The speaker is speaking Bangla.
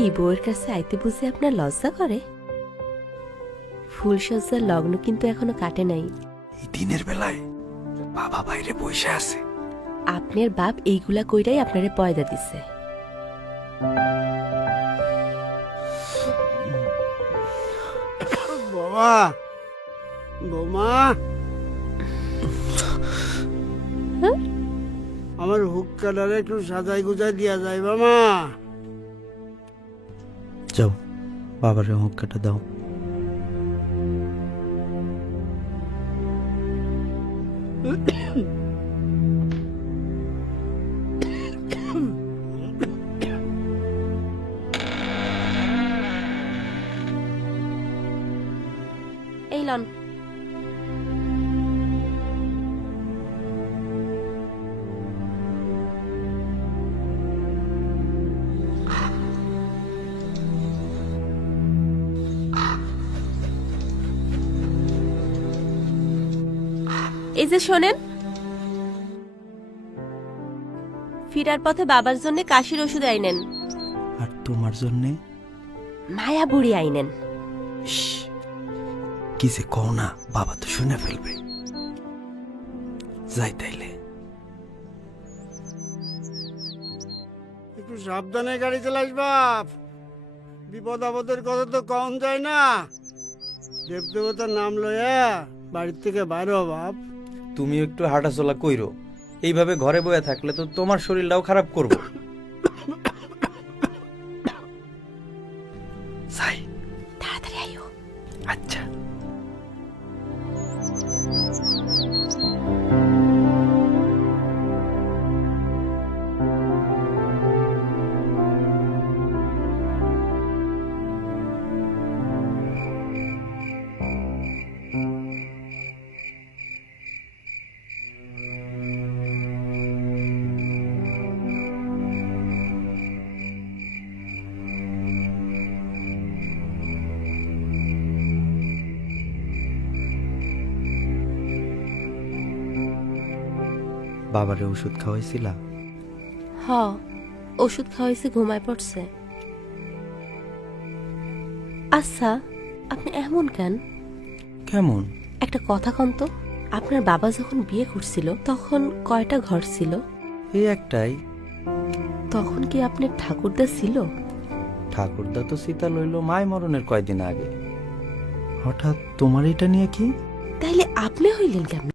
কি বউয়ের কাছে আইতে বুঝে আপনার লজ্জা করে? ফুলসজ্জার লগ্ন কিন্তু এখনো কাটে নাই। এই দিনের বেলায় বাবা বাইরে বসে আছে। আপনার বাপ এইগুলা কইরাই আপনারে পয়দা দিছে। বাবা, বৌমা, আমার হুক্কাটারে একটু সাজাই গুজাই দিয়া যায় বাবা। যাও বাবারে হুক্কাটা দাও। এই লন। এই যে শোনেন, ফিরার পথে বাবার জন্য কাশির ওষুধ আইনেন, আর তোমার জন্যে মায়া বুড়ি আইনেন। কি যে কও না, বাবা তো শুনে ফেলবে। যাই তাইলে। একটু সাবধানে গাড়ি চালাইস বাপ, বিপদ আপদের কথা তো কম যায় না। দেবদেবতার নাম লইয়া বাড়ির থেকে বাইর হ বাপ। তুমি একটু হাঁটাচলা কইরো, এইভাবে ঘরে বয়ে থাকলে তো তোমার শরীরটাও খারাপ করবো। যাই। তাড়াতাড়ি আইও। আচ্ছা। বাবারে ওষুধ খাওয়াইছিলা? হ, ওষুধ খাওয়াইছে, ঘুমায় পড়ছে। আচ্ছা, আপনি এমন কেন? কেমন? একটা কথা কন তো, আপনার বাবা যখন বিয়ে করছিল তখন কয়টা ঘর ছিল? এই একটাই। তখন কি আপনার ঠাকুরদা ছিল? ঠাকুরদা তো সীতা লইল মায় মরণের কয়দিন আগে। হঠাৎ তোমার এটা নিয়ে কি? তাইলে আপনি হইলেন কেমন?